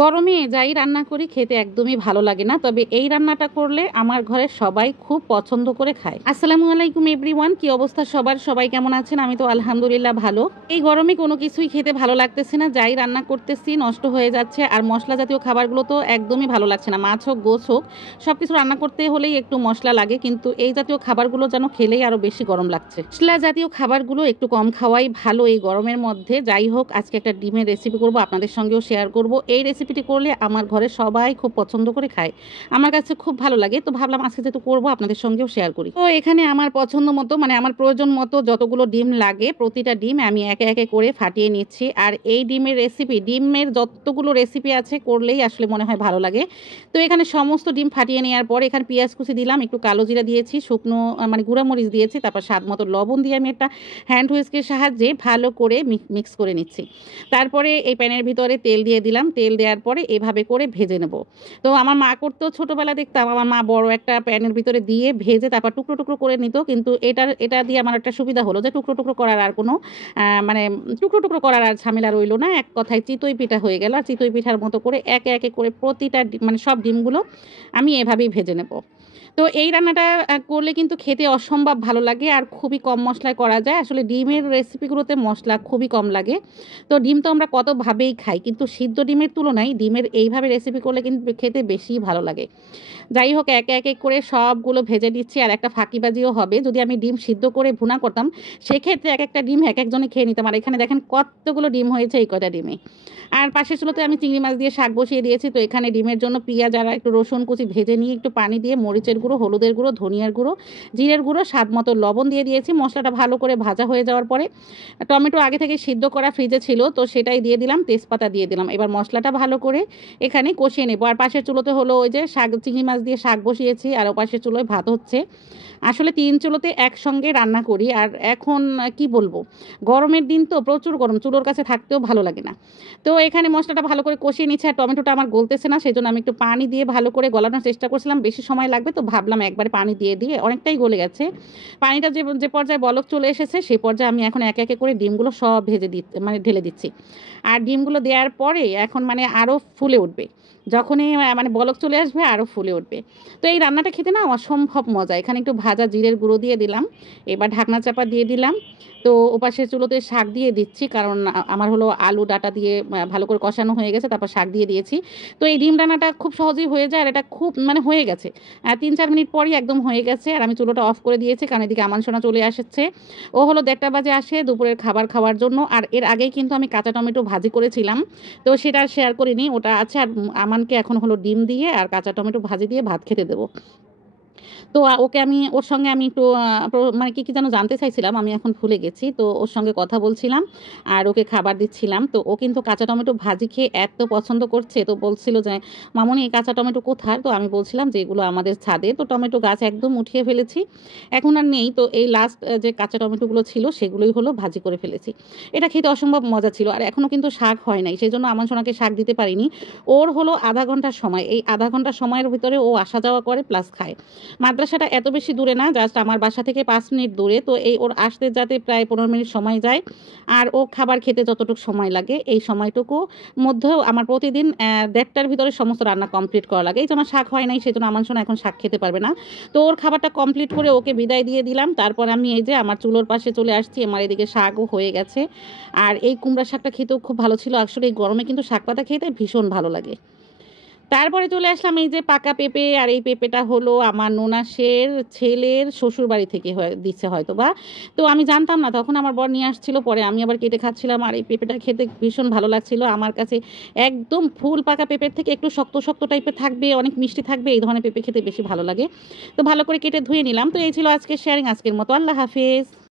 গরমে যাই রান্না করি খেতে একদমই ভালো লাগে না, তবে এই রান্নাটা করলে আমার ঘরে সবাই খুব পছন্দ করে খায়। আসসালামু আলাইকুম এভরিওয়ান, কি অবস্থা সবার? সবাই কেমন আছেন? আমি তো আলহামদুলিল্লাহ ভালো। এই গরমে কোনো কিছুই খেতে ভালো লাগতেছে না, যাই রান্না করতেছি নষ্ট হয়ে যাচ্ছে। আর মশলা জাতীয় খাবারগুলো তো একদমই ভালো লাগছে না, মাছ হোক গোছ হোক সব কিছু রান্না করতে হলেই একটু মশলা লাগে, কিন্তু এই জাতীয় খাবারগুলো যেন খেলেই আরও বেশি গরম লাগছে। মশলা জাতীয় খাবারগুলো একটু কম খাওয়াই ভালো এই গরমের মধ্যে। যাই হোক, আজকে একটা ডিমের রেসিপি করব, আপনাদের সঙ্গেও শেয়ার করব। এই রেসিপিটি করলে আমার ঘরে সবাই খুব পছন্দ করে খায়, আমার কাছে খুব ভালো লাগে। তো ভাবলাম আজকে যেহেতু করবো আপনাদের সঙ্গেও শেয়ার করি। তো এখানে আমার পছন্দ মতো মানে আমার প্রয়োজন মতো যতগুলো ডিম লাগে প্রতিটা ডিম আমি একে একে করে ফাটিয়ে নিচ্ছি। আর এই ডিমের রেসিপি, ডিমের যতগুলো রেসিপি আছে করলেই আসলে মনে হয় ভালো লাগে। তো এখানে সমস্ত ডিম ফাটিয়ে নেওয়ার পর এখানে পেঁয়াজ কুচি দিলাম, একটু কালো জিরা দিয়েছি, শুকনো মানে গুঁড়ামরিচ দিয়েছি, তারপর স্বাদ মতো লবণ দিয়ে আমি একটা হ্যান্ড হুইস্কের সাহায্যে ভালো করে মিক্স করে নিচ্ছি। তারপরে এই প্যানের ভিতরে তেল দিয়ে দিলাম, তেল দেওয়ার পরে এভাবে করে ভেজে নেব। তো আমার মা করতেও ছোটোবেলা দেখতাম, আমার মা বড় একটা প্যানের ভিতরে দিয়ে ভেজে তারপর টুকরো টুকরো করে নিত, কিন্তু এটা দিয়ে আমার একটা সুবিধা হলো যে টুকরো টুকরো করার আর কোনো মানে টুকরো টুকরো করার আর ঝামেলা রইলো না। এক কথায় চিতই পিঠা হয়ে গেল। আর চিতই পিঠার মতো করে একে একে করে প্রতিটা মানে সব ডিমগুলো আমি এভাবেই ভেজে নেব। তো এই রান্নাটা করলে কিন্তু খেতে অসম্ভব ভালো লাগে আর খুবই কম মশলায় করা যায়। আসলে ডিমের রেসিপিগুলোতে মশলা খুবই কম লাগে। তো ডিম তো আমরা কতভাবেই খাই, কিন্তু সিদ্ধ ডিমের তুলনায় ডিমের এইভাবে রেসিপি করলে কিন্তু খেতে বেশি ভালো লাগে। যাই হোক, একে একে করে সবগুলো ভেজে নিচ্ছি। আর একটা ফাঁকিবাজিও হবে, যদি আমি ডিম সিদ্ধ করে ভুনা করতাম সেক্ষেত্রে এক একটা ডিম এক একজনে খেয়ে নিতাম। আর এখানে দেখেন কতগুলো ডিম হয়েছে এই কয়টা ডিমে। আর পাশের চুলোতে আমি চিংড়ি মাছ দিয়ে শাক বসিয়ে দিয়েছি। তো এখানে ডিমের জন্য পেঁয়াজ আর একটু রসুন কুচি ভেজে নিয়ে একটু পানি দিয়ে মরিচের গুঁড়ো, হলুদের গুঁড়ো, ধনিয়ার গুঁড়ো, জিরের গুঁড়ো, স্বাদ মতো লবণ দিয়ে দিয়েছি। মশলাটা ভালো করে ভাজা হয়ে যাওয়ার পরে টমেটো আগে থেকে সিদ্ধ করা ফ্রিজে ছিল তো সেটাই দিয়ে দিলাম, তেজপাতা দিয়ে দিলাম। এবার মশলাটা ভালো করে এখানে কষিয়ে নেব। আর পাশের চুলোতে হলো ওই যে শাক, চিংড়ি মাছ দিয়ে শাক বসিয়েছি, আর ও পাশের চুলোয় ভাত হচ্ছে। আসলে 3 চুলোতে একসঙ্গে রান্না করি। আর এখন কি বলবো, গরমের দিন তো প্রচুর গরম, চুলোর কাছে থাকতেও ভালো লাগে না। তো এখানে মশলাটা ভালো করে কষিয়ে নিচ্ছে। আর টমেটোটা আমার গলতেছে না, সেই জন্য আমি একটু পানি দিয়ে ভালো করে গলানোর চেষ্টা করছিলাম, বেশি সময় লাগবে তো ভাবলাম একবারে পানি দিয়ে দিয়ে অনেকটাই গলে গেছে। পানিটা যে পর্যায়ে বলক চলে এসেছে সেই পর্যায়ে আমি এখন একে একে করে ডিমগুলো সব ভেজে মানে ঢেলে দিচ্ছি। আর ডিমগুলো দেওয়ার পরে এখন মানে আরও ফুলে উঠবে, যখনই মানে বলক চলে আসবে আরও ফুলে উঠবে। তো এই রান্নাটা খেতে না অসম্ভব মজা। এখানে একটু ভাজা জিরের গুঁড়ো দিয়ে দিলাম, এবার ঢাকনা চাপা দিয়ে দিলাম। তো ওপাশের চুলোতে শাক দিয়ে দিচ্ছি, কারণ আমার হলো আলু ডাটা দিয়ে ভালো করে কষানো হয়ে গেছে, তারপর শাক দিয়ে দিয়েছি। তো এই ডিম রান্নাটা খুব সহজেই হয়ে যায়, আর এটা খুব মানে হয়ে গেছে 3-4 মিনিট পরই একদম হয়ে গেছে। আর আমি চুলোটা অফ করে দিয়েছি, কারণ এদিকে আমান সোনা চলে আসছে। ও হলো 1টা বাজে আসে দুপুরের খাবার খাওয়ার জন্য। আর এর আগেই কিন্তু আমি কাঁচা টমেটো ভাজি করেছিলাম, তো সেটা শেয়ার করিনি, ওটা আছে। আর আমানকে এখন হলো ডিম দিয়ে আর কাঁচা টমেটো ভাজি দিয়ে ভাত খেতে দেবো। তো ওকে আমি ওর সঙ্গে আমি একটু মানে কী যেন জানতে চাইছিলাম, আমি এখন ভুলে গেছি। তো ওর সঙ্গে কথা বলছিলাম আর ওকে খাবার দিচ্ছিলাম। তো ও কিন্তু কাঁচা টমেটো ভাজি খেয়ে এত পছন্দ করছে, তো বলছিল যে মামুনি এই কাঁচা টমেটো কোথায়? তো আমি বলছিলাম যে এগুলো আমাদের ছাদে, তো টমেটো গাছ একদম উঠিয়ে ফেলেছি, এখন আর নেই। তো এই লাস্ট যে কাঁচা টমেটোগুলো ছিল সেগুলোই হলো ভাজি করে ফেলেছি। এটা খেতে অসম্ভব মজা ছিল। আর এখনও কিন্তু শাক হয় নাই, সেই জন্য আমার সোনাকে শাক দিতে পারিনি। ওর হলো আধা ঘন্টার সময়, এই আধা ঘন্টা সময়ের ভিতরে ও আসা যাওয়া করে প্লাস খায়। মাদ্রাসাটা এত বেশি দূরে না, জাস্ট আমার বাসা থেকে 5 মিনিট দূরে। তো এই ওর আসতে যাতে প্রায় 15 মিনিট সময় যায়। আর ও খাবার খেতে যতটুকু সময় লাগে এই সময়টুকু মধ্যেও আমার প্রতিদিন 1:30টার ভিতরে সমস্ত রান্না কমপ্লিট করা লাগে। এই যে আমার শাক হয় নাই, সেই জন্য আমার সোনা এখন শাক খেতে পারবে না। তো ওর খাবারটা কমপ্লিট করে ওকে বিদায় দিয়ে দিলাম। তারপর আমি এই যে আমার চুলোর পাশে চলে আসছি, আমার এদিকে শাকও হয়ে গেছে। আর এই কুমড়া শাকটা খেতেও খুব ভালো ছিল। আসলে এই গরমে কিন্তু শাক পাতা খেতে ভীষণ ভালো লাগে। তারপরে চলে আসলাম এই যে পাকা পেঁপে। আর এই পেঁপেটা হলো আমার ননাসের ছেলের শ্বশুরবাড়ি থেকে দিচ্ছে হয়তো বা। তো আমি জানতাম না, তখন আমার বর নিয়ে আসছিল, পরে আমি আবার কেটে খাচ্ছিলাম। আর এই পেঁপেটা খেতে ভীষণ ভালো লাগছিল আমার কাছে। একদম ফুল পাকা পেঁপের থেকে একটু শক্ত শক্ত টাইপের থাকবে, অনেক মিষ্টি থাকবে, এই ধরনের পেঁপে খেতে বেশি ভালো লাগে। তো ভালো করে কেটে ধুয়ে নিলাম। তো এই ছিল আজকের শেয়ারিং, আজকের মতো আল্লাহ হাফেজ।